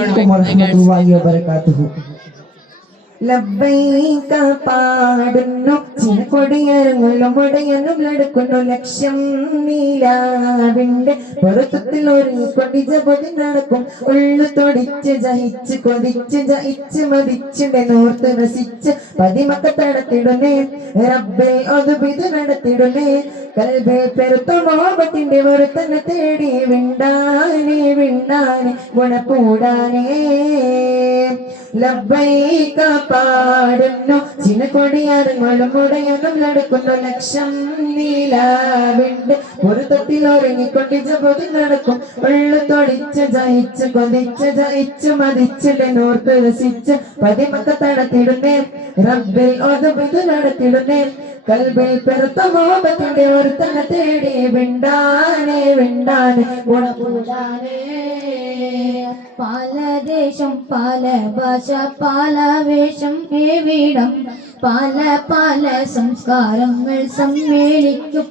warahmatullahi wabarakatuh. ലബ്ബൈക പാടുന്നു ചിനക്കൊടിയരങ്ങളും ഉടയനും നടക്കുന്നു ലക്ഷ്യം നീലാവിന്റെ പുറത്തത്തിൽ ഒരുങ്ങിക്കൊണ്ട് ജപതി നടക്കും ഉള്ളു തൊടിച്ച് ജയിച്ച് കൊതിച്ച് ജയിച്ച് മതിച്ചിന്റെ നോർത്ത് നശിച്ച് പതിമക്ക തടത്തിടുന്നേ റബ്ബേ അതുപിത് നടത്തിടുന്നേ കൽബിൽ പെരുത്ത മോഹത്തിന്റെ വെറുത്തന്നെ തേടി വിണ്ടാനെ വിണ്ടാനെ ഗുണപൂടാനേ ലബ്ബൈക പാടുന്നു ചിനക്കൊടിയാരങ്ങളും ഉടയനും നടക്കുന്നു ലക്ഷം നീലാവിണ്ട് പുറത്തത്തിൽ ഒരുങ്ങിക്കൊണ്ട് ജപതി നടക്കും ഉള്ളു തൊടിച്ച് ജയിച്ച് കൊതിച്ച് ജയിച്ച് മതിച്ചിട്ട് നോർത്ത് രസിച്ച് പതിമക്ക തടത്തിടുന്നേ റബ്ബിൽ ഒതുപിത് നടത്തിടുന്നേ കൽബിൽ പെരുത്ത മോഹത്തിന്റെ ഒരു തന്നെ തേടി വിണ്ടാനെ വിണ്ടാനെ ഗുണപൂടാനേ പല ദേശം പല ഭാഷ പല വേഷം എവിടം പല പല സംസ്കാരങ്ങൾ സമ്മേളിക്കും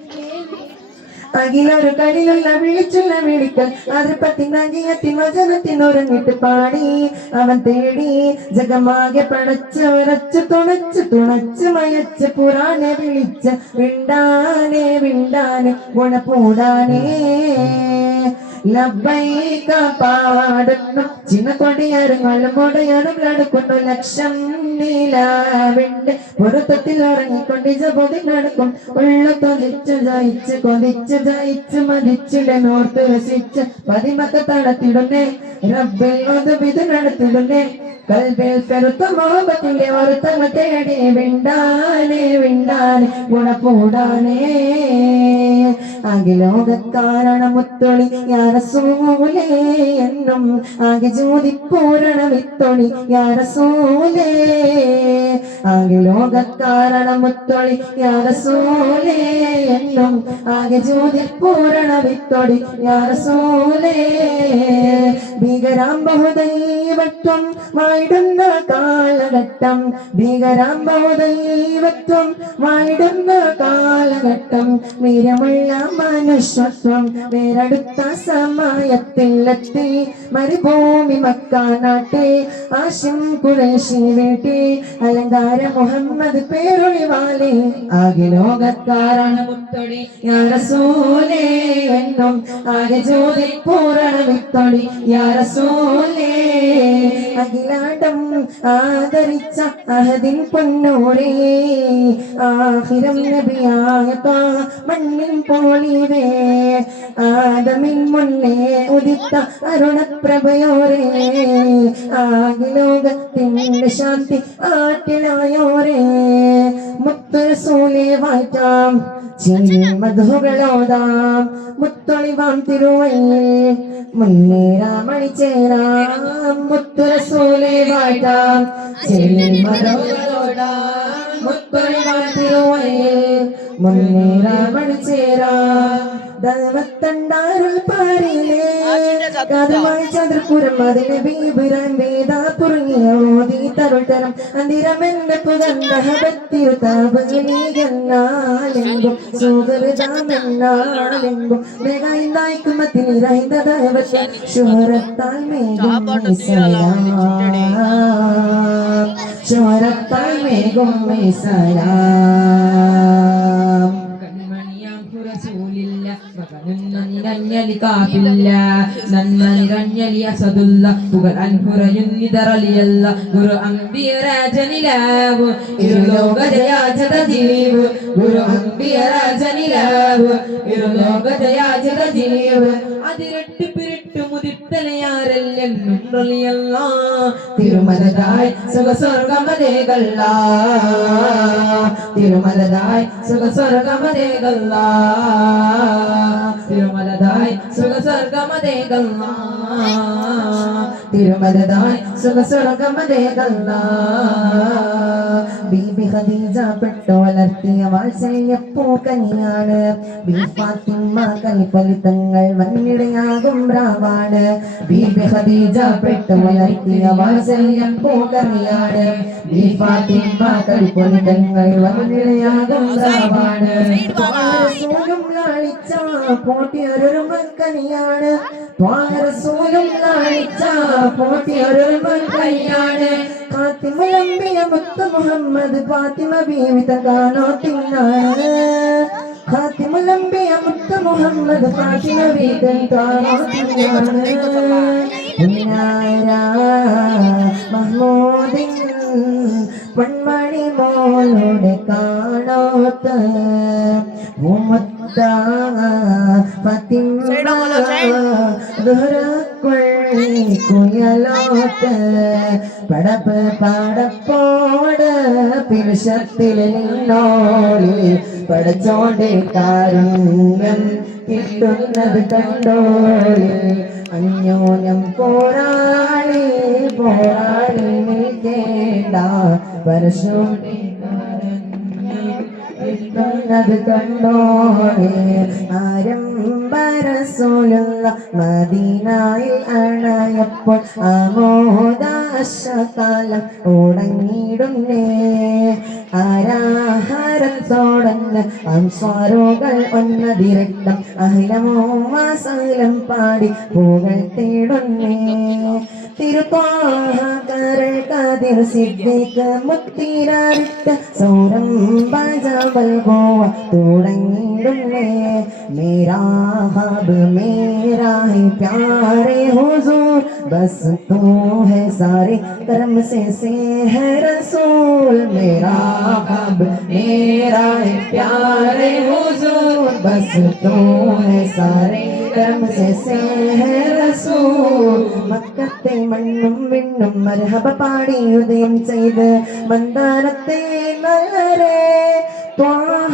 അഖിലൊരു കടിലുള്ള വിളിച്ചുള്ള വിളിക്കൽ അതിർപ്പത്തിനങ്ങിയത്തിനൊരങ്ങിട്ട് പാടി അവൻ തേടി ജഗമാകെ പടച്ച് ഉരച്ച് തുണച്ച് തുണച്ച് മയച്ച് പുറാനെ വിളിച്ച് വിണ്ടാനെ വിണ്ടാനെ ഗുണപൂടാനേ ലബ്ബൈക പാടുന്നു ചിന്നക്കൊടിയാരങ്ങളും ഉടയനും നടക്കുന്നു ലക്ഷം നീലാവിണ്ട് പുറത്തത്തിൽ ഇറങ്ങിക്കൊണ്ട് ജപതി നടക്കും ഉള്ളു തൊലിച്ച് ജയിച്ച് കൊതിച്ച് ജയിച്ച് മതിച്ചിടെ നോർത്ത് രസിച്ച് പതിമക്ക തടത്തിടുന്നേ റബ്ബിൽ ഒതുപിത് നടത്തിടുന്നേ കൽബിൽ പെരുത്ത മോഹത്തിന്റെ ഒരുത്തങ്ങ തേടി വിണ്ടാനെ വിണ്ടാനെ ഗുണപൂടാനേ ആകെ ലോകക്കാരണ മുത്തൊളി യാരസൂലേ എന്നും ആകെ ജ്യോതി പൂരണ വിത്തൊളി യാരസൂലേ ആകെ ലോകക്കാരണ മുത്തൊളി യാരസൂലേ എന്നും ആകെ ജ്യോതി പൂരണ വിത്തൊളി യാരസൂലേ ഭീകരാം ബഹുദൈവത്വം വായിടുന്ന കാലഘട്ടം ഭീകരാം ബഹുദൈവത്വം വായിടുന്ന കാലഘട്ടം വീരമുള്ള മനുഷ്യത്വം വേറെടുത്ത സമയത്തിലെത്തി മരുഭൂമി മക്ക നാട്ടെ ആശിം ഖുറൈശി വീട്ടി അലങ്കാര മുഹമ്മദ് പേരൊളിവാലേ ആകെ ലോകക്കാരാണ് മുത്തൊടി യാ റസൂലേ എന്നും ആകെ ജ്യോതി പൂരണ വിത്തൊടി യാ റസൂലേ അഖിലാണ്ടം ആദരിച്ച അഹദിൻ പൊന്നൂരേ ആഖിരം നബിയായ മണ്ണിൻ പോളിവേ ആദമിൻ മുന്നേ ഉദിത്ത അരുണപ്രഭയോരേ ആകെ ലോകത്തിന്റെ ശാന്തി ആറ്റിലായോരേ മുത്തു റസൂലേ വാഴ്ത്താം ചിരി മധുകളോടാം മുത്തൊളിവാം തിരുവയ്യിൽ മുന്നേറാമണി ചേരാം മുത്തു റസൂലേ വാഴ്ത്താം ചിരി മധുകളോടാം മുത്തൊളിവാം തിരുവയ്യിൽ മുന്നേറാമണി ചേരാം ദൈവത്തണ്ടാരുൾ പാരിലേ കാതുമായി ചതുർപ്പുരം അതിനെ ബീബിരാൻ വേദാപുറങ്ങിയ ഓതി തരുൾത്തരം അന്തിരമെന്നെ പുകന്നഹബത്തിരുത്താപുകനീകന്നാലെങ്കും സുഹൃതാമെന്നാലെങ്കും മേഘായിന്തായിക്കുമത്തിനിരഹിത ദൈവത്തെ ശുഹറത്താൽ മേഘം സലാം ശുഹറത്താൽ മേഘം സലാം നിരഞ്ഞലിക്കാപ്പില്ല നന്മ നിരഞ്ഞലി അസദുല്ല പുകൾ അൻഹുറയുന്നിതറലിയല്ല ഗുരു അംബിയരാജനിലാവ് ഇരുലോക ജയാജത ജീവ് ഗുരു അംബിയരാജനിലാവ് ഇരുലോക ജയാജത ജീവ് അതിരട്ട് പിരിട്ടു മുതിർത്തലയാരെല്ലാം തിരുമലതായി സുഖസ്വർഗമതേകല്ല തിരുമലതായി സുഖസ്വർഗമതേകല്ല തിരുമലതായി സുഖസ്വർഗമതേകല്ല തിരുമലതായി സുഖസ്വർഗമതേകല്ല ബീബി ഖദീജ പെട്ടു വളർത്തിയ വാത്സല്യപ്പൂക്കനിയാണ് ബി ഫാത്തിമ കൽഫലിതങ്ങൾ വന്നിടയാകും രാവാണ് ബീബി ഖദീജ പെട്ടു വളർത്തിയ വാത്സല്യപ്പൂക്കനിയാണ് ബി ഫാത്തിമ കൽഫലിതങ്ങൾ വന്നിടയാകും രാവാണ് റസൂലും ലാളിച്ച പോട്ടിയൊരു മക്കനിയാണ് റസൂലും ലാളിച്ച പോറ്റിയൊരു കല്യാണ് ഖാത്തിമുലംബിയ മുത്ത് മുഹമ്മദ് ഫാത്തിമ ബീവി തകാനോത്തിനാണ് ഖാത്തിമുലംബിയ മുത്ത് മുഹമ്മദ് ഫാത്തിമ ബീവി തകാനോത്തിനാണ് മഹ്മൂദിൻ പൊന്മണി മോളുടെ കാണോത്ത കുയലോത്ത് പടപ്പ് പടപ്പോട് പിരുഷത്തിൽ നിന്നോളി പടച്ചോടെ കാരുണ്യം കിട്ടുന്നത് കണ്ടോളി അന്യോന്യം പോരാളി പോരാളി നിൽക്കേണ്ട പരശുവിനെ കിട്ടുന്നത് കണ്ടോളി ആരംഭരസൂലുള്ള മദീനയിൽ അണയപ്പോൾ ആമോദാശകാലം ഉടങ്ങിടുന്നേ ആരാഹാരത്തോടന്ന് അൻസ്വാറുകൾ ഒന്നതിരക്തം അഹിലമോമാസലം പാടി പൂകൾ തേടുന്നേ തിരുപ്പാഹകരൾ കതിർ സിദ്ദീഖ് മുത്തിരാറിട്ട സൗരം ബജബൽ ഗോവ തുടങ്ങിടുന്നേ मेरा ख्वाब मेरा है प्यारे हुजूर बस तू है सारे कर्म से है रसूल मेरा ख्वाब मेरा है प्यारे हुजूर बस तू है सारे कर्म से है रसूल മക്കത്തെ മണ്ണും വിണ്ണും മർഹബ പാടി ഉദയം ചെയ്ത് മന്ദാരത്തെ നല്ലരേ ത്വാഹ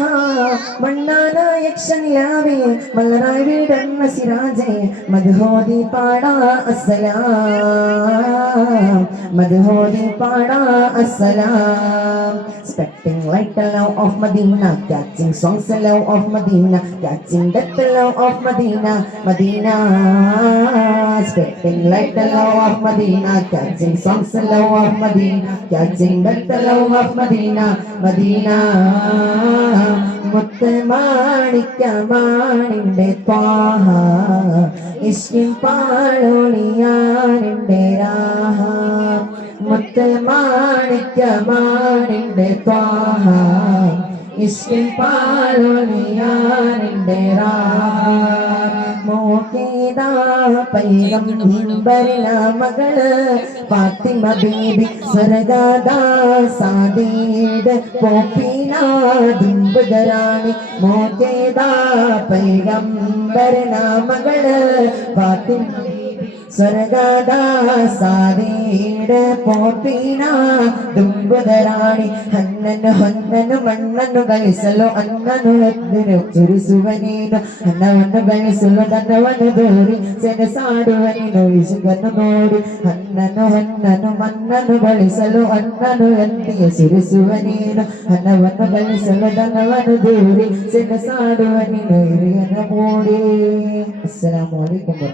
മണ്ണാന യക്ഷനിലാവേ മലറായി വീടന്ന സിരാജേ മദ്ഹോദി പാടാ അസ്സലാം മദ്ഹോദി പാടാ അസ്സലാം Expecting like the love of Medina, catching songs the love of Medina, catching that the love of Medina, Medina. Expecting like the love of Medina, catching songs the love of Medina, catching that the love of Medina, Medina. മുത്ത് മാണിക്കമാണിൻ്റെ ത്വാഹ ഇഷ്കിൻ പാളൊളിയാനിൻ്റെ രാഹ മുത്ത് മാണിക്കമാണിൻ്റെ ത്വാഹ ഇഷ്കിൻ പാളൊളിയാനിൻ്റെ രാഹ മോക്കേതാ പൈഗംബറിന മകള് ഫാത്തിമ ബീബി സ്വർഗദാ സാദീട് പോപ്പിന ദുംബുദരാണി മോക്കേതാ പൈഗംബറിന മകള് ഫാത്തിമ സ്വർഗദാ സാദീട് പോപ്പിന ദുംബുദരാണി ഹന്നനു ഹന്നനു മണ്ണനു കളിസಲು ಅನ್ನನು ಎದ್ದಿರು ಚುರಿಸುವನೇನು ಹನ್ನವನ್ನು ಗಳಿಸಲು ತನ್ನವನ್ನು ದೂರಿ ಸೆಣಸಾಡುವನೇನು ವಿಷುಗನ್ನು ನೋಡಿ ಹನ್ನನು ಹನ್ನನು ಮನ್ನನು ಗಳಿಸಲು ಅನ್ನನು ಎತ್ತಿಯ ಸುರಿಸುವನೇನು ಹನ್ನವನ್ನು ಗಳಿಸಲು ತನ್ನವನ್ನು ದೂರಿ ಸೆಣಸಾಡುವನೇನು ಹಿರಿಯನ ಮೂಡಿ ಅಸ್ಸಲಾಮು ಅಲೈಕುಂ.